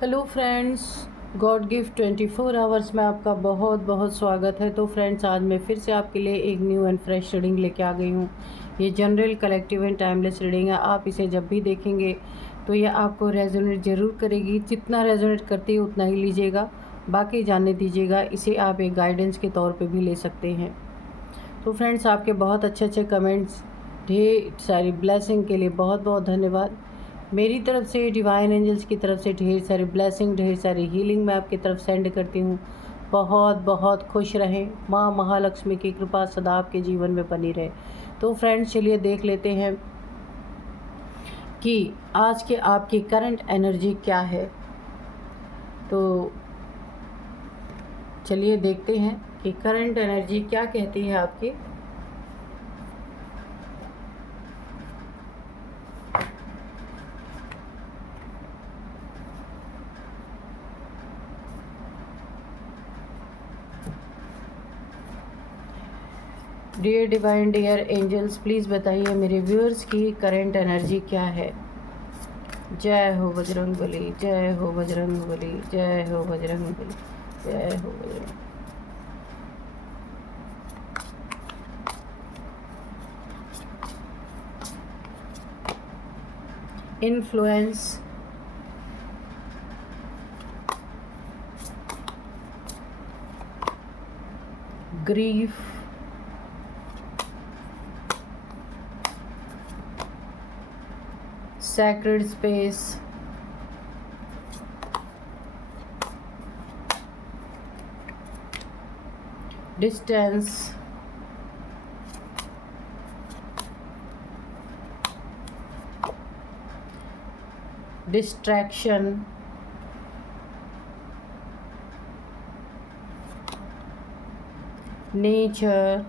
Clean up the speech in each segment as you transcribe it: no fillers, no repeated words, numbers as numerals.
Hello friends, God gift 24 hours में आपका बहुत बहुत स्वागत है। तो फ्रेंड्स, आज मैं फिर से आपके लिए एक न्यू एंड फ्रेश रीडिंग लेके आ गई हूँ। ये general, collective and timeless reading है। आप इसे जब भी देखेंगे तो ये आपको रेजोनेट ज़रूर करेगी। जितना रेजोनेट करती है उतना ही लीजिएगा, बाकी जानने दीजिएगा। इसे आप एक गाइडेंस के तौर पर भी ले सकते हैं। तो फ्रेंड्स, आपके बहुत अच्छे अच्छे कमेंट्स, ढेर सारी ब्लेसिंग के लिए बहुत बहुत धन्यवाद। मेरी तरफ से, डिवाइन एंजल्स की तरफ से ढेर सारी ब्लेसिंग, ढेर सारी हीलिंग मैं आपकी तरफ सेंड करती हूँ। बहुत बहुत खुश रहें। माँ महालक्ष्मी की कृपा सदा आपके जीवन में बनी रहे। तो फ्रेंड्स, चलिए देख लेते हैं कि आज के आपकी करंट एनर्जी क्या है। तो चलिए देखते हैं कि करंट एनर्जी क्या कहती है आपकी। Dear divine, dear angels, please बताइए मेरे व्यूअर्स की करंट एनर्जी क्या है। जय हो बजरंगबली, जय हो बजरंगबली, जय हो बजरंगबली, जय हो Bajrang. Influence, grief, sacred space, distance, distraction, nature,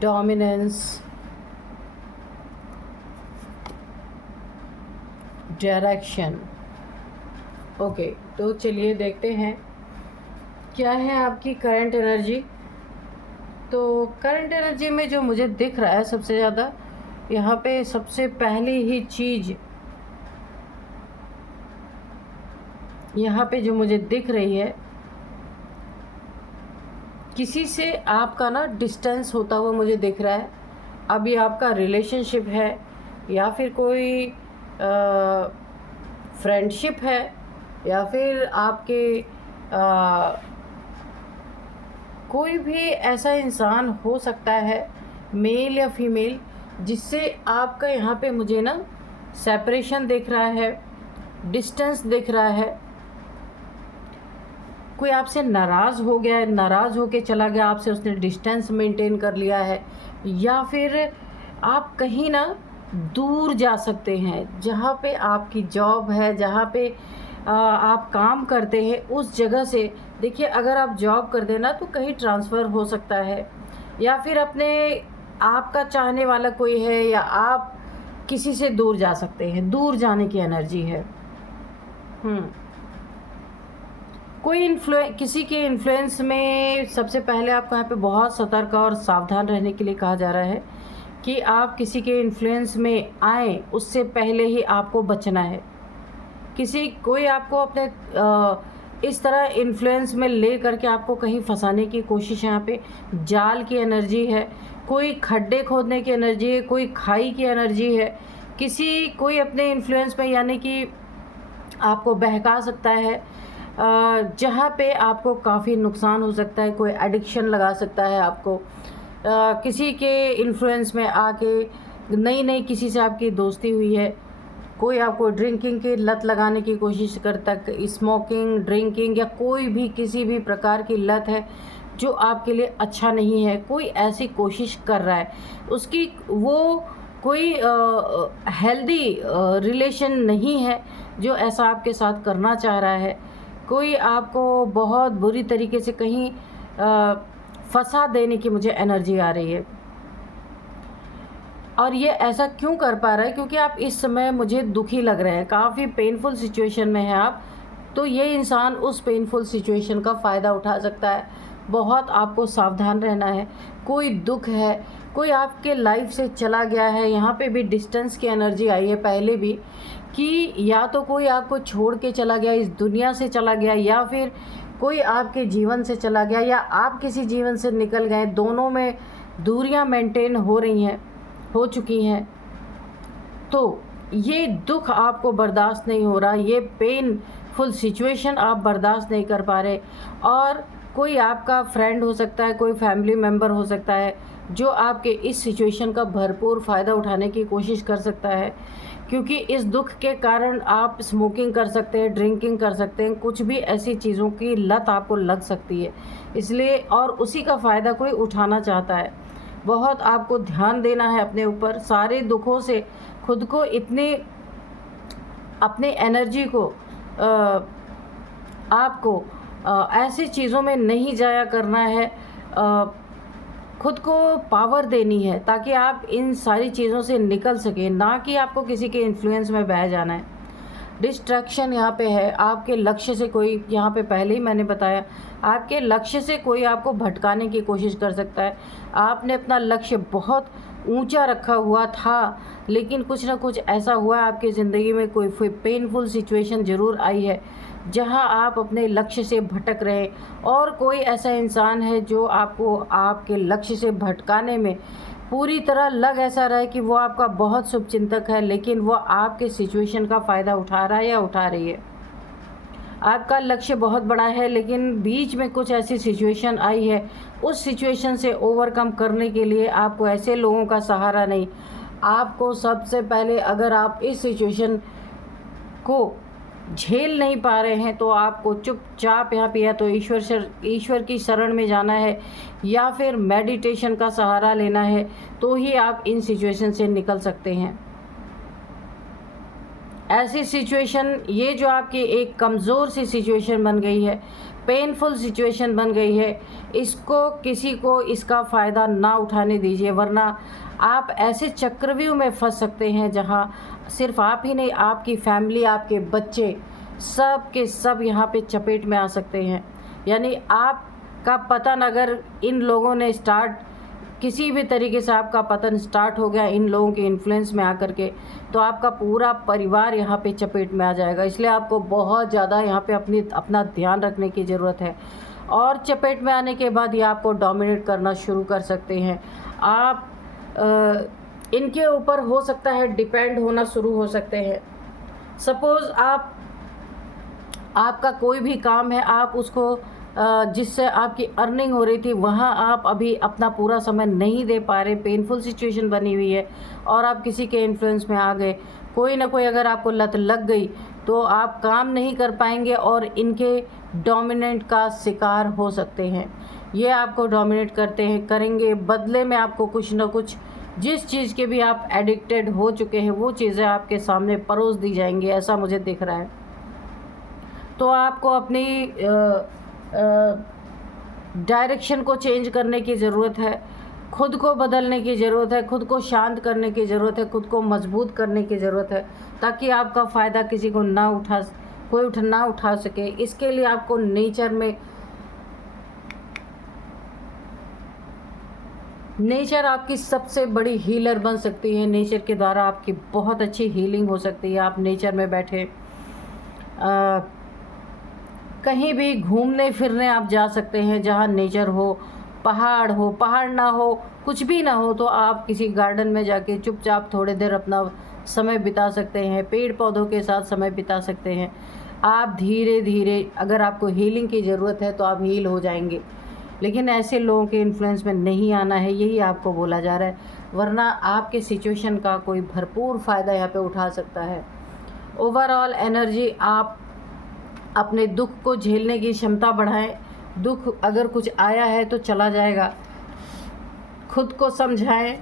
dominance, direction. Okay, तो चलिए देखते हैं क्या है आपकी करंट एनर्जी। तो करंट एनर्जी में जो मुझे दिख रहा है सबसे ज़्यादा, यहाँ पे सबसे पहली ही चीज़ यहाँ पे जो मुझे दिख रही है, किसी से आपका ना डिस्टेंस होता हुआ मुझे दिख रहा है। अभी आपका रिलेशनशिप है या फिर कोई फ्रेंडशिप है या फिर आपके कोई भी ऐसा इंसान हो सकता है, मेल या फीमेल, जिससे आपका यहाँ पे मुझे ना सेपरेशन दिख रहा है, डिस्टेंस दिख रहा है। कोई आपसे नाराज़ हो गया है, नाराज़ होके चला गया आपसे, उसने डिस्टेंस मेंटेन कर लिया है। या फिर आप कहीं ना दूर जा सकते हैं, जहाँ पे आपकी जॉब है, जहाँ पे आप काम करते हैं, उस जगह से देखिए, अगर आप जॉब करते हैं ना तो कहीं ट्रांसफ़र हो सकता है, या फिर अपने आपका चाहने वाला कोई है, या आप किसी से दूर जा सकते हैं। दूर जाने की एनर्जी है। कोई किसी के इन्फ्लुएंस में सबसे पहले आपको यहाँ पे बहुत सतर्क और सावधान रहने के लिए कहा जा रहा है कि आप किसी के इन्फ्लुएंस में आए उससे पहले ही आपको बचना है। कोई आपको अपने इस तरह इन्फ्लुएंस में ले करके आपको कहीं फंसाने की कोशिश, यहाँ पे जाल की एनर्जी है, कोई खड्डे खोदने की एनर्जी है, कोई खाई की एनर्जी है। कोई अपने इन्फ्लुएंस में यानी कि आपको बहका सकता है, जहाँ पे आपको काफ़ी नुकसान हो सकता है। कोई एडिक्शन लगा सकता है आपको, किसी के इन्फ्लुएंस में आके नई नई किसी से आपकी दोस्ती हुई है, कोई आपको ड्रिंकिंग की लत लगाने की कोशिश करता है, स्मोकिंग, ड्रिंकिंग या कोई भी किसी भी प्रकार की लत है जो आपके लिए अच्छा नहीं है, कोई ऐसी कोशिश कर रहा है, उसकी वो कोई हेल्दी रिलेशन नहीं है जो ऐसा आपके साथ करना चाह रहा है। कोई आपको बहुत बुरी तरीके से कहीं फंसा देने की मुझे एनर्जी आ रही है। और ये ऐसा क्यों कर पा रहा है? क्योंकि आप इस समय मुझे दुखी लग रहे हैं, काफ़ी पेनफुल सिचुएशन में हैं आप। तो ये इंसान उस पेनफुल सिचुएशन का फ़ायदा उठा सकता है। बहुत आपको सावधान रहना है। कोई दुख है, कोई आपके लाइफ से चला गया है, यहाँ पे भी डिस्टेंस की एनर्जी आई है पहले भी, कि या तो कोई आपको छोड़ के चला गया, इस दुनिया से चला गया, या फिर कोई आपके जीवन से चला गया, या आप किसी जीवन से निकल गए। दोनों में दूरियां मेंटेन हो चुकी हैं। तो ये दुख आपको बर्दाश्त नहीं हो रहा, ये पेनफुल सिचुएशन आप बर्दाश्त नहीं कर पा रहे। और कोई आपका फ्रेंड हो सकता है, कोई फैमिली मेम्बर हो सकता है जो आपके इस सिचुएशन का भरपूर फ़ायदा उठाने की कोशिश कर सकता है, क्योंकि इस दुख के कारण आप स्मोकिंग कर सकते हैं, ड्रिंकिंग कर सकते हैं, कुछ भी ऐसी चीज़ों की लत आपको लग सकती है। इसलिए और उसी का फ़ायदा कोई उठाना चाहता है। बहुत आपको ध्यान देना है अपने ऊपर। सारे दुखों से खुद को इतने, अपने एनर्जी को आपको ऐसी चीज़ों में नहीं जाया करना है। खुद को पावर देनी है ताकि आप इन सारी चीज़ों से निकल सकें, ना कि आपको किसी के इन्फ्लुएंस में बह जाना है। डिस्ट्रैक्शन यहाँ पे है, आपके लक्ष्य से कोई, यहाँ पे पहले ही मैंने बताया, आपके लक्ष्य से कोई आपको भटकाने की कोशिश कर सकता है। आपने अपना लक्ष्य बहुत ऊंचा रखा हुआ था, लेकिन कुछ ना कुछ ऐसा हुआ आपकी ज़िंदगी में, कोई पेनफुल सिचुएशन ज़रूर आई है जहां आप अपने लक्ष्य से भटक रहे, और कोई ऐसा इंसान है जो आपको आपके लक्ष्य से भटकाने में पूरी तरह लग ऐसा रहा है कि वो आपका बहुत शुभचिंतक है, लेकिन वो आपके सिचुएशन का फ़ायदा उठा रहा है या उठा रही है। आपका लक्ष्य बहुत बड़ा है, लेकिन बीच में कुछ ऐसी सिचुएशन आई है, उस सिचुएशन से ओवरकम करने के लिए आपको ऐसे लोगों का सहारा नहीं, आपको सबसे पहले, अगर आप इस सिचुएशन को झेल नहीं पा रहे हैं तो आपको चुपचाप यहाँ पे या तो ईश्वर की शरण में जाना है, या फिर मेडिटेशन का सहारा लेना है, तो ही आप इन सिचुएशन से निकल सकते हैं। ऐसी सिचुएशन, ये जो आपकी एक कमज़ोर सी सिचुएशन बन गई है, पेनफुल सिचुएशन बन गई है, इसको किसी को इसका फ़ायदा ना उठाने दीजिए, वरना आप ऐसे चक्रव्यूह में फंस सकते हैं जहां सिर्फ आप ही नहीं, आपकी फैमिली, आपके बच्चे, सब के सब यहाँ पे चपेट में आ सकते हैं। यानी आपका पतन, अगर इन लोगों ने किसी भी तरीके से आपका पतन स्टार्ट हो गया इन लोगों के इन्फ्लुएंस में आकर के, तो आपका पूरा परिवार यहाँ पे चपेट में आ जाएगा। इसलिए आपको बहुत ज़्यादा यहाँ पे अपना ध्यान रखने की ज़रूरत है। और चपेट में आने के बाद ये आपको डोमिनेट करना शुरू कर सकते हैं। आप इनके ऊपर हो सकता है डिपेंड होना शुरू हो सकते हैं। सपोज़ आपका कोई भी काम है, आप उसको जिससे आपकी अर्निंग हो रही थी, वहाँ आप अभी अपना पूरा समय नहीं दे पा रहे, पेनफुल सिचुएशन बनी हुई है, और आप किसी के इन्फ्लुएंस में आ गए, कोई ना कोई अगर आपको लत लग गई तो आप काम नहीं कर पाएंगे और इनके डोमिनेंट का शिकार हो सकते हैं। ये आपको डोमिनेट करेंगे, बदले में आपको कुछ ना कुछ, जिस चीज़ के भी आप एडिक्टेड हो चुके हैं, वो चीज़ें आपके सामने परोस दी जाएंगी, ऐसा मुझे दिख रहा है। तो आपको अपनी डायरेक्शन को चेंज करने की ज़रूरत है, खुद को बदलने की ज़रूरत है, खुद को शांत करने की ज़रूरत है, खुद को मजबूत करने की ज़रूरत है, ताकि आपका फ़ायदा किसी को कोई ना उठा सके। इसके लिए आपको नेचर आपकी सबसे बड़ी हीलर बन सकती है। नेचर के द्वारा आपकी बहुत अच्छी हीलिंग हो सकती है। आप नेचर में बैठे कहीं भी घूमने फिरने आप जा सकते हैं जहाँ नेचर हो, पहाड़ ना हो, कुछ भी ना हो, तो आप किसी गार्डन में जाके चुपचाप थोड़ी देर अपना समय बिता सकते हैं, पेड़ पौधों के साथ समय बिता सकते हैं। आप धीरे धीरे, अगर आपको हीलिंग की ज़रूरत है तो आप हील हो जाएंगे, लेकिन ऐसे लोगों के इन्फ्लुएंस में नहीं आना है, यही आपको बोला जा रहा है, वरना आपके सिचुएशन का कोई भरपूर फ़ायदा यहाँ पे उठा सकता है। ओवरऑल एनर्जी, आप अपने दुख को झेलने की क्षमता बढ़ाएं। दुख अगर कुछ आया है तो चला जाएगा, खुद को समझाएं,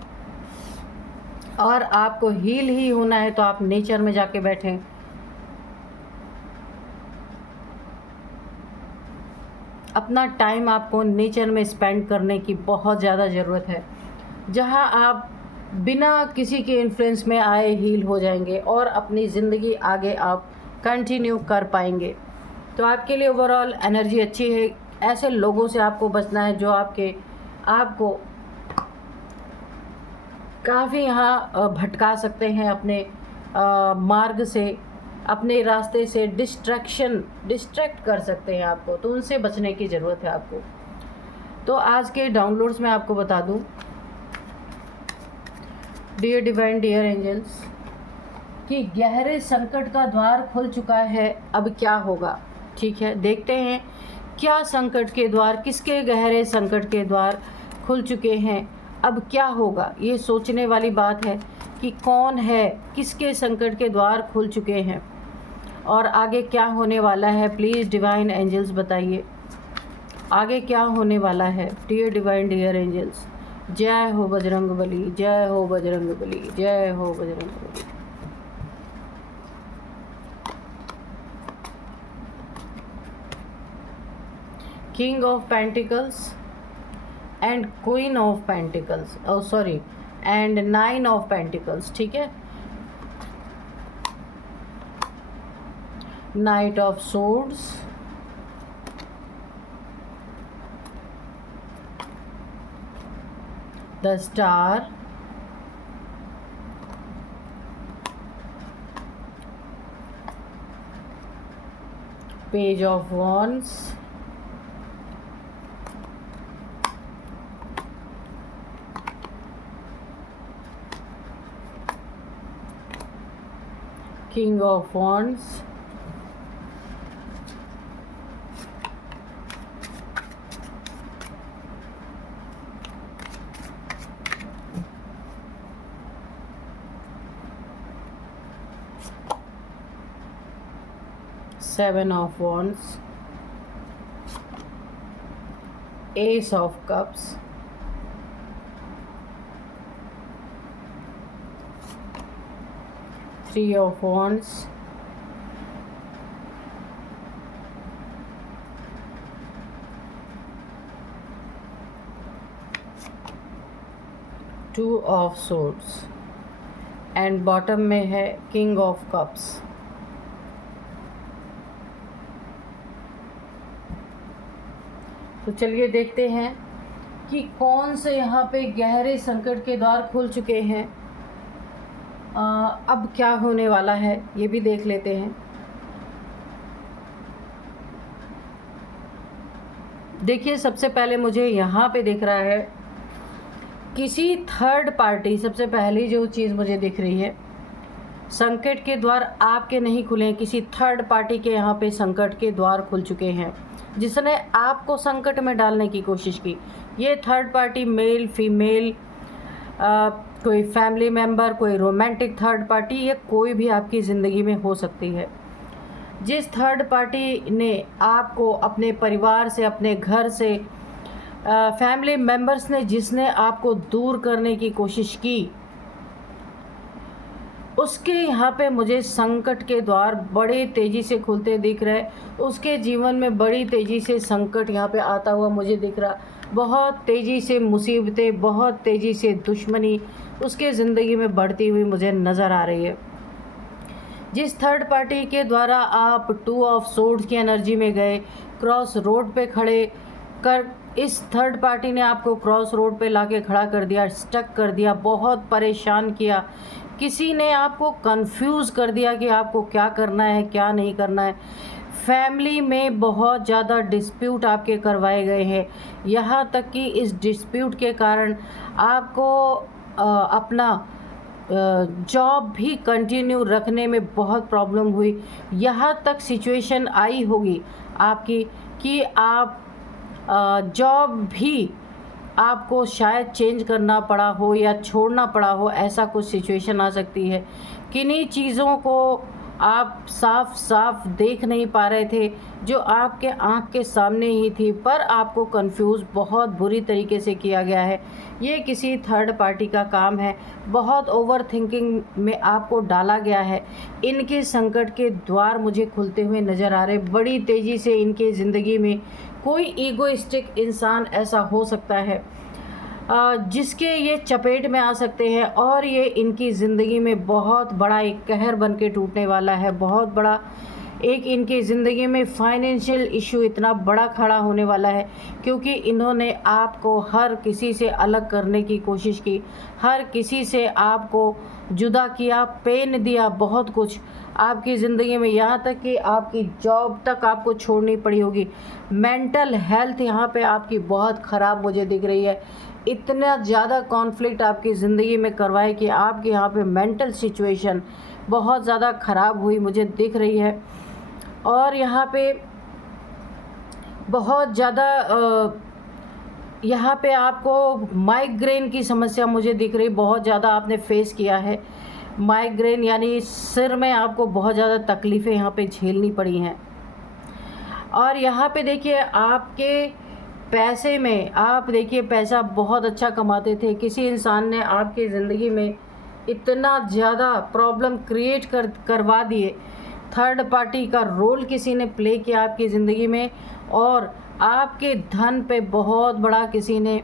और आपको हील ही होना है तो आप नेचर में जाके बैठें। अपना टाइम आपको नेचर में स्पेंड करने की बहुत ज़्यादा ज़रूरत है, जहाँ आप बिना किसी के इन्फ्लुएंस में आए हील हो जाएंगे और अपनी ज़िंदगी आगे आप कंटिन्यू कर पाएंगे। तो आपके लिए ओवरऑल एनर्जी अच्छी है। ऐसे लोगों से आपको बचना है जो आपको काफ़ी यहाँ भटका सकते हैं अपने मार्ग से, अपने रास्ते से डिस्ट्रैक्ट कर सकते हैं आपको, तो उनसे बचने की ज़रूरत है आपको। तो आज के डाउनलोड्स में आपको बता दूं, डियर डिवाइन, डियर एंजल्स, कि गहरे संकट का द्वार खुल चुका है, अब क्या होगा। ठीक है, देखते हैं क्या संकट के द्वार, किसके गहरे संकट के द्वार खुल चुके हैं, अब क्या होगा। ये सोचने वाली बात है कि कौन है, किसके संकट के द्वार खुल चुके हैं और आगे क्या होने वाला है। प्लीज़ डिवाइन एंजल्स बताइए आगे क्या होने वाला है। डियर डिवाइन, डियर एंजल्स, जय हो बजरंगबली, जय हो बजरंगबली, जय हो Bajrangbali. King of pentacles and queen of pentacles, oh sorry, and 9 of pentacles. ठीक है, knight of swords, the star, page of wands, king of wands, seven of wands, ace of cups, three of wands, two of swords, and bottom में है king of cups. तो चलिए देखते हैं कि कौन से यहाँ पे गहरे संकट के द्वार खुल चुके हैं, अब क्या होने वाला है ये भी देख लेते हैं। देखिए, सबसे पहले मुझे यहाँ पे दिख रहा है किसी थर्ड पार्टी, सबसे पहली जो चीज़ मुझे दिख रही है, संकट के द्वार आपके नहीं खुले हैं, किसी थर्ड पार्टी के यहाँ पे संकट के द्वार खुल चुके हैं, जिसने आपको संकट में डालने की कोशिश की। ये थर्ड पार्टी मेल फीमेल, कोई फैमिली मेम्बर, कोई रोमांटिक थर्ड पार्टी, ये कोई भी आपकी ज़िंदगी में हो सकती है। जिस थर्ड पार्टी ने आपको अपने परिवार से, अपने घर से, फैमिली मेम्बर्स ने जिसने आपको दूर करने की कोशिश की, उसके यहाँ पे मुझे संकट के द्वार बड़े तेज़ी से खुलते दिख रहे। उसके जीवन में बड़ी तेज़ी से संकट यहाँ पे आता हुआ मुझे दिख रहा। बहुत तेज़ी से मुसीबतें, बहुत तेज़ी से दुश्मनी उसके ज़िंदगी में बढ़ती हुई मुझे नज़र आ रही है। जिस थर्ड पार्टी के द्वारा आप 2 ऑफ सोर्ड्स की एनर्जी में गए, क्रॉस रोड पे खड़े कर, इस थर्ड पार्टी ने आपको क्रॉस रोड पे लाके खड़ा कर दिया, स्टक कर दिया, बहुत परेशान किया। किसी ने आपको कंफ्यूज कर दिया कि आपको क्या करना है, क्या नहीं करना है। फैमिली में बहुत ज़्यादा डिस्प्यूट आपके करवाए गए हैं, यहाँ तक कि इस डिस्प्यूट के कारण आपको अपना जॉब भी कंटिन्यू रखने में बहुत प्रॉब्लम हुई। यहाँ तक सिचुएशन आई होगी आपकी कि आप जॉब भी आपको शायद चेंज करना पड़ा हो या छोड़ना पड़ा हो, ऐसा कुछ सिचुएशन आ सकती है। किन्हीं चीज़ों को आप साफ साफ देख नहीं पा रहे थे जो आपके आँख के सामने ही थी, पर आपको कंफ्यूज बहुत बुरी तरीके से किया गया है। ये किसी थर्ड पार्टी का काम है, बहुत ओवर थिंकिंग में आपको डाला गया है। इनके संकट के द्वार मुझे खुलते हुए नज़र आ रहे, बड़ी तेज़ी से इनके ज़िंदगी में कोई ईगोइस्टिक इंसान ऐसा हो सकता है जिसके ये चपेट में आ सकते हैं और ये इनकी ज़िंदगी में बहुत बड़ा एक कहर बन के टूटने वाला है। बहुत बड़ा एक इनकी ज़िंदगी में फाइनेंशियल इशू इतना बड़ा खड़ा होने वाला है, क्योंकि इन्होंने आपको हर किसी से अलग करने की कोशिश की, हर किसी से आपको जुदा किया, पेन दिया, बहुत कुछ आपकी ज़िंदगी में, यहाँ तक कि आपकी जॉब तक आपको छोड़नी पड़ी होगी। मेंटल हेल्थ यहाँ पे आपकी बहुत ख़राब मुझे दिख रही है। इतना ज़्यादा कॉन्फ्लिक्ट आपकी ज़िंदगी में करवाए कि आपके यहाँ पे मेंटल सिचुएशन बहुत ज़्यादा ख़राब हुई मुझे दिख रही है। और यहाँ पे बहुत ज़्यादा यहाँ पे आपको माइग्रेन की समस्या मुझे दिख रही, बहुत ज़्यादा आपने फेस किया है। माइग्रेन यानी सिर में आपको बहुत ज़्यादा तकलीफ़ें यहाँ पे झेलनी पड़ी हैं। और यहाँ पे देखिए आपके पैसे में, आप देखिए पैसा बहुत अच्छा कमाते थे, किसी इंसान ने आपकी ज़िंदगी में इतना ज़्यादा प्रॉब्लम क्रिएट करवा दिए। थर्ड पार्टी का रोल किसी ने प्ले किया आपकी ज़िंदगी में, और आपके धन पे बहुत बड़ा किसी ने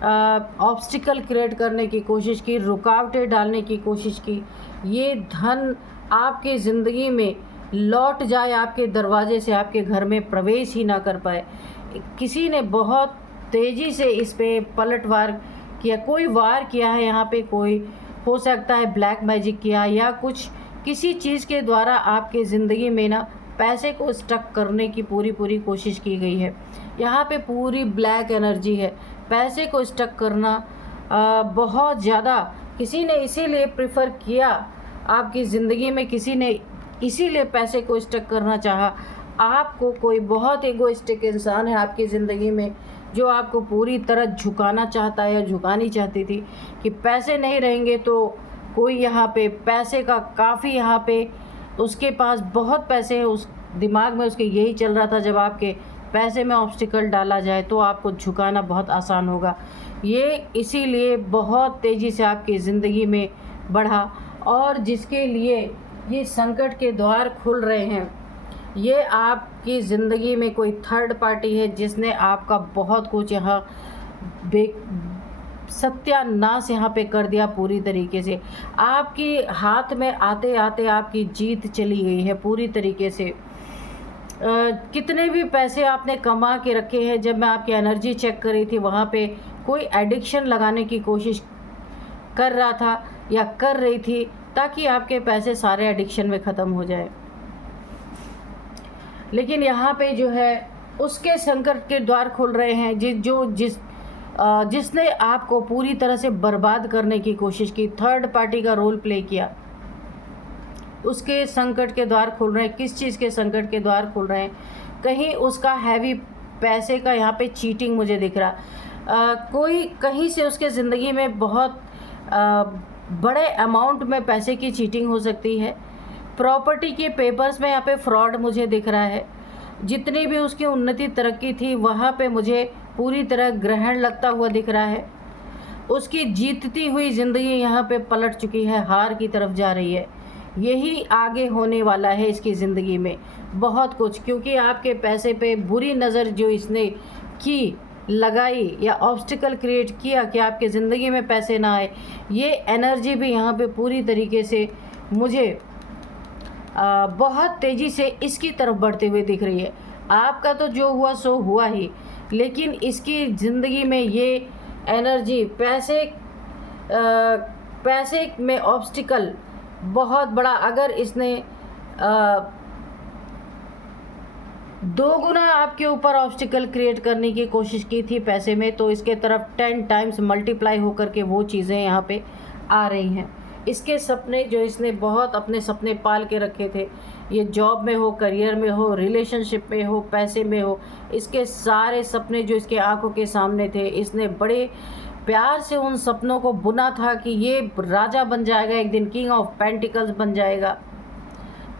ऑब्स्टिकल क्रिएट करने की कोशिश की, रुकावटें डालने की कोशिश की। ये धन आपकी ज़िंदगी में लौट जाए, आपके दरवाजे से आपके घर में प्रवेश ही ना कर पाए। किसी ने बहुत तेज़ी से इस पे पलटवार किया, कोई वार किया है यहाँ पे, कोई हो सकता है ब्लैक मैजिक किया या कुछ किसी चीज़ के द्वारा आपके ज़िंदगी में ना पैसे को स्टक करने की पूरी कोशिश की गई है। यहाँ पे पूरी ब्लैक एनर्जी है, पैसे को स्टक करना बहुत ज़्यादा किसी ने इसीलिए प्रेफर किया आपकी ज़िंदगी में, किसी ने इसीलिए पैसे को स्टक करना चाहा। आपको कोई बहुत ईगोइस्टिक इंसान है आपकी ज़िंदगी में जो आपको पूरी तरह झुकाना चाहता है या झुकानी चाहती थी कि पैसे नहीं रहेंगे तो कोई यहाँ पे पैसे का काफ़ी, यहाँ पे उसके पास बहुत पैसे हैं, उस दिमाग में उसके यही चल रहा था जब आपके पैसे में ऑब्स्टिकल डाला जाए तो आपको झुकाना बहुत आसान होगा। ये इसीलिए बहुत तेज़ी से आपकी ज़िंदगी में बढ़ा, और जिसके लिए ये संकट के द्वार खुल रहे हैं, ये आपकी ज़िंदगी में कोई थर्ड पार्टी है जिसने आपका बहुत कुछ यहाँ सत्यानाश यहाँ पे कर दिया पूरी तरीके से। आपकी हाथ में आते आते आपकी जीत चली गई है पूरी तरीके से। कितने भी पैसे आपने कमा के रखे हैं, जब मैं आपकी एनर्जी चेक कर रही थी वहाँ पे कोई एडिक्शन लगाने की कोशिश कर रहा था या कर रही थी ताकि आपके पैसे सारे एडिक्शन में ख़त्म हो जाए। लेकिन यहाँ पे जो है उसके संकट के द्वार खुल रहे हैं जिसने आपको पूरी तरह से बर्बाद करने की कोशिश की, थर्ड पार्टी का रोल प्ले किया, उसके संकट के द्वार खुल रहे हैं। किस चीज़ के संकट के द्वार खुल रहे हैं? कहीं उसका हैवी पैसे का यहाँ पे चीटिंग मुझे दिख रहा। कोई कहीं से उसके ज़िंदगी में बहुत बड़े अमाउंट में पैसे की चीटिंग हो सकती है। प्रॉपर्टी के पेपर्स में यहाँ पे फ्रॉड मुझे दिख रहा है। जितनी भी उसकी उन्नति तरक्की थी वहाँ पे मुझे पूरी तरह ग्रहण लगता हुआ दिख रहा है। उसकी जीतती हुई ज़िंदगी यहाँ पे पलट चुकी है, हार की तरफ जा रही है। यही आगे होने वाला है इसकी ज़िंदगी में बहुत कुछ, क्योंकि आपके पैसे पे बुरी नज़र जो इसने की, लगाई या ऑब्स्टिकल क्रिएट किया कि आपके ज़िंदगी में पैसे ना आए, ये एनर्जी भी यहाँ पे पूरी तरीके से मुझे बहुत तेज़ी से इसकी तरफ बढ़ते हुए दिख रही है। आपका तो जो हुआ सो हुआ ही, लेकिन इसकी ज़िंदगी में ये एनर्जी पैसे में ऑब्स्टिकल बहुत बड़ा, अगर इसने 2 गुना आपके ऊपर ऑब्स्टिकल क्रिएट करने की कोशिश की थी पैसे में, तो इसके तरफ 10 टाइम्स मल्टीप्लाई होकर के वो चीज़ें यहाँ पे आ रही हैं। इसके सपने जो इसने बहुत अपने सपने पाल के रखे थे, ये जॉब में हो, करियर में हो, रिलेशनशिप में हो, पैसे में हो, इसके सारे सपने जो इसके आंखों के सामने थे, इसने बड़े प्यार से उन सपनों को बुना था कि ये राजा बन जाएगा एक दिन, किंग ऑफ पेंटिकल्स बन जाएगा,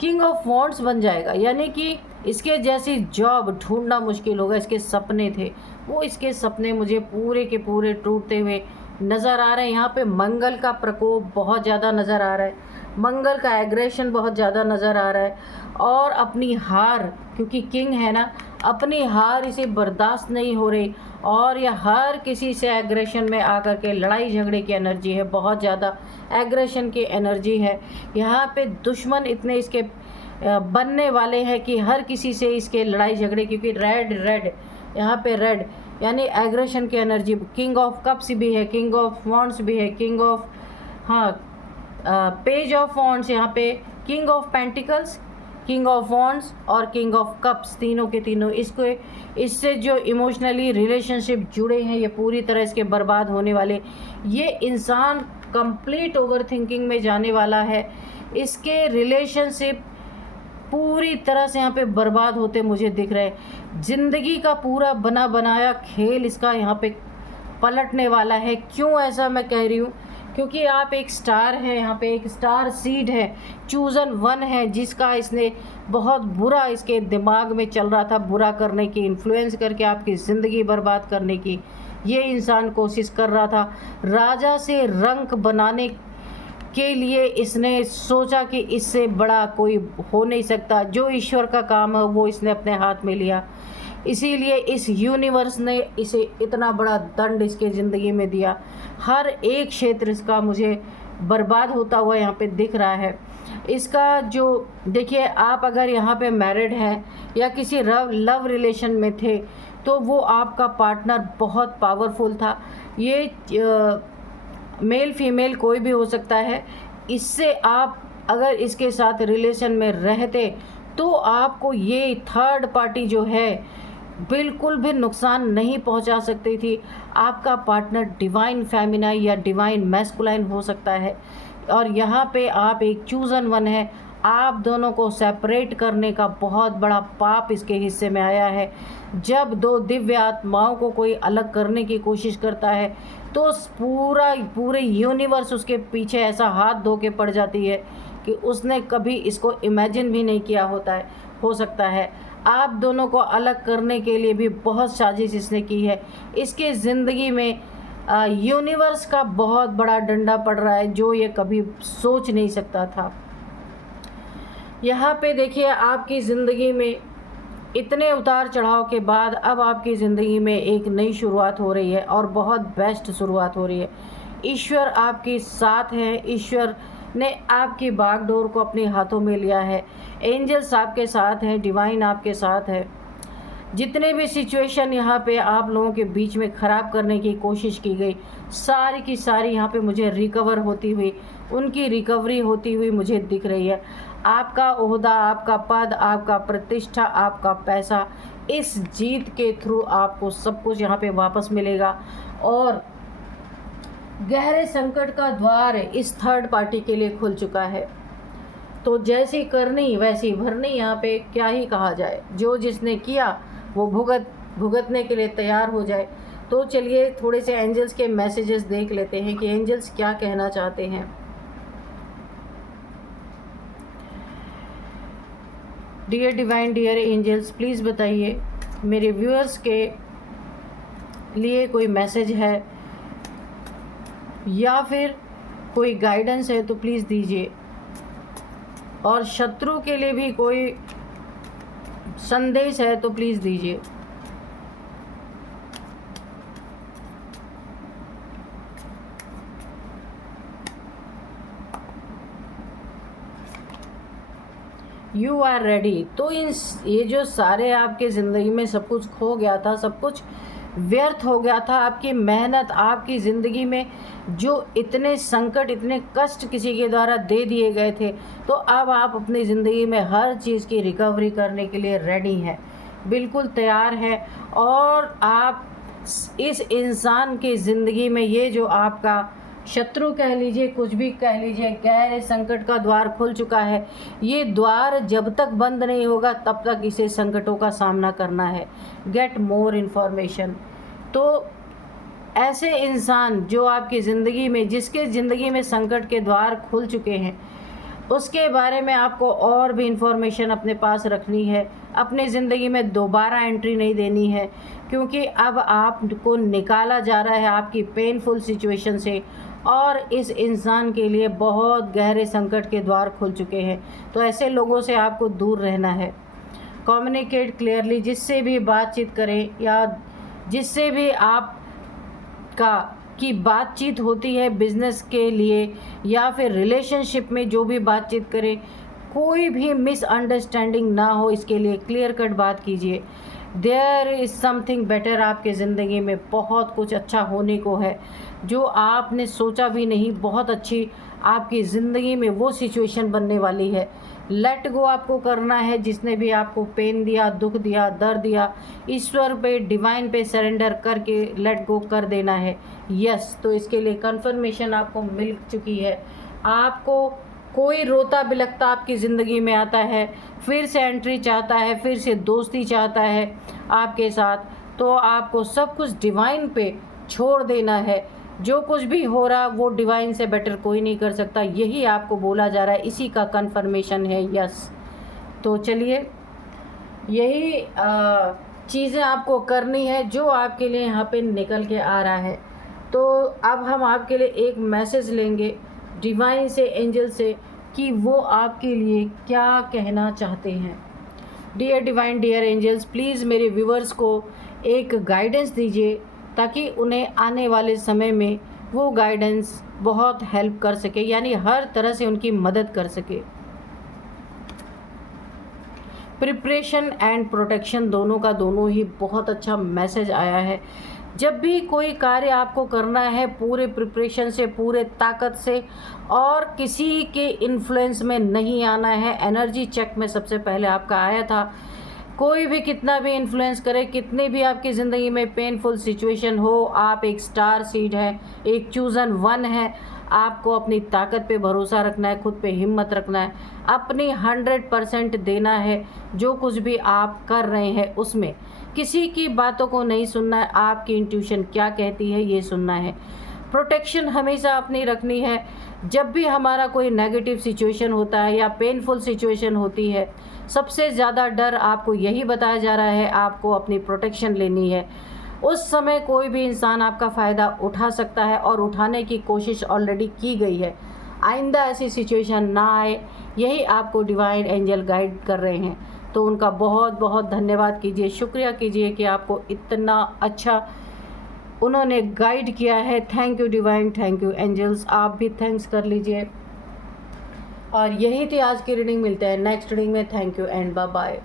किंग ऑफ वॉन्ड्स बन जाएगा, यानी कि इसके जैसी जॉब ढूंढना मुश्किल होगा। इसके सपने थे वो, इसके सपने मुझे पूरे के पूरे टूटते हुए नज़र आ रहे हैं। यहाँ पे मंगल का प्रकोप बहुत ज़्यादा नज़र आ रहा है, मंगल का एग्रेशन बहुत ज़्यादा नज़र आ रहा है, और अपनी हार, क्योंकि किंग है ना, अपनी हार इसे बर्दाश्त नहीं हो रही और यह हर किसी से एग्रेशन में आकर के लड़ाई झगड़े की एनर्जी है, बहुत ज़्यादा एग्रेशन की एनर्जी है। यहाँ पे दुश्मन इतने इसके बनने वाले हैं कि हर किसी से इसके लड़ाई झगड़े, क्योंकि रेड यहाँ पे रेड यानी एग्रेशन की एनर्जी। किंग ऑफ कप्स भी है, किंग ऑफ वॉन्ड्स भी है, king of page of wands, यहाँ पे king of pentacles, king of wands और किंग ऑफ कप्स, तीनों के तीनों इससे जो इमोशनली रिलेशनशिप जुड़े हैं ये पूरी तरह इसके बर्बाद होने वाले। ये इंसान कंप्लीट ओवर थिंकिंग में जाने वाला है, इसके रिलेशनशिप पूरी तरह से यहाँ पे बर्बाद होते मुझे दिख रहे हैं। ज़िंदगी का पूरा बना बनाया खेल इसका यहाँ पे पलटने वाला है। क्यों ऐसा मैं कह रही हूँ? क्योंकि आप एक स्टार है, यहाँ पे एक स्टार सीड है, चूज़न वन है, जिसका इसने बहुत बुरा इसके दिमाग में चल रहा था, बुरा करने की, इन्फ्लुएंस करके आपकी ज़िंदगी बर्बाद करने की ये इंसान कोशिश कर रहा था। राजा से रंक बनाने के लिए इसने सोचा कि इससे बड़ा कोई हो नहीं सकता, जो ईश्वर का काम है वो इसने अपने हाथ में लिया। इसीलिए इस यूनिवर्स ने इसे इतना बड़ा दंड इसके ज़िंदगी में दिया। हर एक क्षेत्र इसका मुझे बर्बाद होता हुआ यहाँ पे दिख रहा है। इसका जो देखिए, आप अगर यहाँ पे मैरिड हैं या किसी लव रिलेशन में थे तो वो आपका पार्टनर बहुत पावरफुल था। ये मेल फीमेल कोई भी हो सकता है। इससे आप अगर इसके साथ रिलेशन में रहते तो आपको ये थर्ड पार्टी जो है बिल्कुल भी नुकसान नहीं पहुंचा सकती थी। आपका पार्टनर डिवाइन फेमिनाइन या डिवाइन मैस्कुलाइन हो सकता है और यहाँ पे आप एक चूज़न वन है। आप दोनों को सेपरेट करने का बहुत बड़ा पाप इसके हिस्से में आया है। जब दो दिव्य आत्माओं को कोई अलग करने की कोशिश करता है तो पूरे यूनिवर्स उसके पीछे ऐसा हाथ धो के पड़ जाती है कि उसने कभी इसको इमेजिन भी नहीं किया हो सकता है। आप दोनों को अलग करने के लिए भी बहुत साजिश इसने की है। इसके ज़िंदगी में यूनिवर्स का बहुत बड़ा डंडा पड़ रहा है जो ये कभी सोच नहीं सकता था। यहाँ पे देखिए, आपकी ज़िंदगी में इतने उतार चढ़ाव के बाद अब आपकी ज़िंदगी में एक नई शुरुआत हो रही है और बहुत बेस्ट शुरुआत हो रही है। ईश्वर आपके साथ है, ईश्वर ने आपकी बागडोर को अपने हाथों में लिया है। एंजल्स आपके साथ हैं, डिवाइन आपके साथ है। जितने भी सिचुएशन यहाँ पे आप लोगों के बीच में ख़राब करने की कोशिश की गई, सारी की सारी यहाँ पे मुझे रिकवर होती हुई, उनकी रिकवरी होती हुई मुझे दिख रही है। आपका ओहदा, आपका पद, आपका प्रतिष्ठा, आपका पैसा, इस जीत के थ्रू आपको सब कुछ यहाँ पे वापस मिलेगा और गहरे संकट का द्वार इस थर्ड पार्टी के लिए खुल चुका है। तो जैसी करनी वैसी भरनी, यहाँ पे क्या ही कहा जाए। जो जिसने किया वो भुगतने के लिए तैयार हो जाए। तो चलिए थोड़े से एंजल्स के मैसेजेस देख लेते हैं कि एंजल्स क्या कहना चाहते हैं। Dear divine, dear angels, please बताइए मेरे व्यूअर्स के लिए कोई मैसेज है या फिर कोई गाइडेंस है तो प्लीज़ दीजिए। और शत्रु के लिए भी कोई संदेश है तो प्लीज़ दीजिए। You are ready. तो ये जो सारे आपके ज़िंदगी में सब कुछ खो गया था, सब कुछ व्यर्थ हो गया था, आपकी मेहनत, आपकी ज़िंदगी में जो इतने संकट, इतने कष्ट किसी के द्वारा दे दिए गए थे, तो अब आप अपनी ज़िंदगी में हर चीज़ की रिकवरी करने के लिए रेडी हैं, बिल्कुल तैयार है। और आप इस इंसान की ज़िंदगी में ये जो आपका शत्रु कह लीजिए, कुछ भी कह लीजिए, गहरे संकट का द्वार खुल चुका है। ये द्वार जब तक बंद नहीं होगा तब तक इसे संकटों का सामना करना है। Get more information. तो ऐसे इंसान जो आपकी ज़िंदगी में, जिसके ज़िंदगी में संकट के द्वार खुल चुके हैं, उसके बारे में आपको और भी इन्फॉर्मेशन अपने पास रखनी है। अपने ज़िंदगी में दोबारा एंट्री नहीं देनी है, क्योंकि अब आपको निकाला जा रहा है आपकी पेनफुल सिचुएशन से और इस इंसान के लिए बहुत गहरे संकट के द्वार खुल चुके हैं। तो ऐसे लोगों से आपको दूर रहना है। कम्युनिकेट क्लियरली, जिससे भी बातचीत करें या जिससे भी आप की बातचीत होती है बिजनेस के लिए या फिर रिलेशनशिप में, जो भी बातचीत करें कोई भी मिसअंडरस्टैंडिंग ना हो, इसके लिए क्लियर कट बात कीजिए। देयर इज़ समथिंग बेटर, आपके ज़िंदगी में बहुत कुछ अच्छा होने को है जो आपने सोचा भी नहीं। बहुत अच्छी आपकी ज़िंदगी में वो सिचुएशन बनने वाली है। लेट गो आपको करना है, जिसने भी आपको पेन दिया, दुख दिया, दर्द दिया, ईश्वर पे, डिवाइन पे सरेंडर करके लेट गो कर देना है। यस, तो इसके लिए कंफर्मेशन आपको मिल चुकी है। आपको कोई रोता बिलखता आपकी ज़िंदगी में आता है, फिर से एंट्री चाहता है, फिर से दोस्ती चाहता है आपके साथ, तो आपको सब कुछ डिवाइन पे छोड़ देना है। जो कुछ भी हो रहा वो डिवाइन से बेटर कोई नहीं कर सकता, यही आपको बोला जा रहा है, इसी का कंफर्मेशन है। यस, तो चलिए, यही चीज़ें आपको करनी है जो आपके लिए यहाँ पे निकल के आ रहा है। तो अब हम आपके लिए एक मैसेज लेंगे डिवाइन से, एंजल से, कि वो आपके लिए क्या कहना चाहते हैं। Dear divine, dear angels, please मेरे व्यूवर्स को एक गाइडेंस दीजिए ताकि उन्हें आने वाले समय में वो गाइडेंस बहुत हेल्प कर सके, यानी हर तरह से उनकी मदद कर सके। प्रिपरेशन एंड प्रोटेक्शन दोनों का दोनों ही बहुत अच्छा मैसेज आया है। जब भी कोई कार्य आपको करना है पूरे प्रिपरेशन से, पूरे ताकत से, और किसी के इन्फ्लुएंस में नहीं आना है। एनर्जी चेक में सबसे पहले आपका आया था, कोई भी कितना भी इन्फ्लुएंस करे, कितनी भी आपकी ज़िंदगी में पेनफुल सिचुएशन हो, आप एक स्टार सीड है, एक चूज़न वन है। आपको अपनी ताकत पे भरोसा रखना है, खुद पे हिम्मत रखना है, अपनी 100% देना है। जो कुछ भी आप कर रहे हैं उसमें किसी की बातों को नहीं सुनना है, आपकी इंट्यूशन क्या कहती है ये सुनना है। प्रोटेक्शन हमेशा अपनी रखनी है। जब भी हमारा कोई नेगेटिव सिचुएशन होता है या पेनफुल सिचुएशन होती है, सबसे ज़्यादा डर आपको यही बताया जा रहा है, आपको अपनी प्रोटेक्शन लेनी है। उस समय कोई भी इंसान आपका फ़ायदा उठा सकता है और उठाने की कोशिश ऑलरेडी की गई है। आइंदा ऐसी सिचुएशन ना आए, यही आपको डिवाइन एंजल गाइड कर रहे हैं। तो उनका बहुत बहुत धन्यवाद कीजिए, शुक्रिया कीजिए कि आपको इतना अच्छा उन्होंने गाइड किया है। Thank you divine, thank you angels, आप भी थैंक्स कर लीजिए। और यही थी आज की रीडिंग, मिलते हैं नेक्स्ट रीडिंग में। Thank you and bye bye.